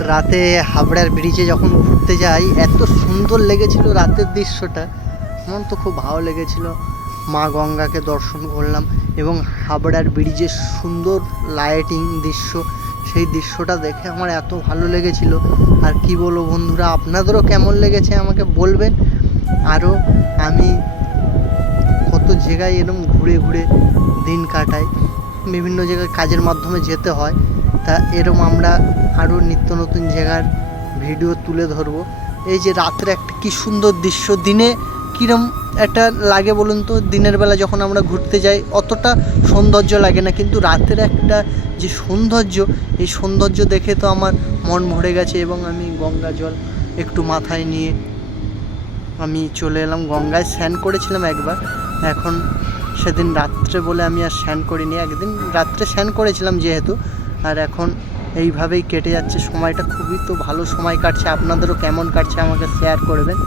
রাতে হাবড়ার ব্রিজে যখন ঘুরতে যাই এত সুন্দর লেগেছিল রাতের দৃশ্যটা, আমার তো খুব ভালো লেগেছিল। মা গঙ্গাকে দর্শন করলাম এবং হাবড়ার ব্রিজের সুন্দর লাইটিং দৃশ্য, সেই দৃশ্যটা দেখে আমার এত ভালো লেগেছিল। আর কি বলবো বন্ধুরা, আপনাদেরও কেমন লেগেছে আমাকে বলবেন। আরও আমি কত জায়গায় এরকম ঘুরে ঘুরে দিন কাটাই, বিভিন্ন জায়গায় কাজের মাধ্যমে যেতে হয়, তা এরকম আমরা আরও নিত্য নতুন জায়গার ভিডিও তুলে ধরবো। এই যে রাত্রে একটা কী সুন্দর দৃশ্য, দিনে কীরকম একটা লাগে বলুন তো, দিনের বেলা যখন আমরা ঘুরতে যাই অতটা সৌন্দর্য লাগে না, কিন্তু রাতের একটা যে সৌন্দর্য, এই সৌন্দর্য দেখে তো আমার মন ভরে গেছে। এবং আমি গঙ্গা জল একটু মাথায় নিয়ে আমি চলে এলাম, গঙ্গায় স্নান করেছিলাম একবার। এখন সেদিন রাত্রে বলে আমি আর স্নান করিনি, একদিন রাত্রে স্নান করেছিলাম যেহেতু। আর এখন এইভাবেই কেটে যাচ্ছে সময়টা, খুবই তো ভালো সময় কাটছে। আপনাদেরও কেমন কাটছে আমাকে শেয়ার করবেন।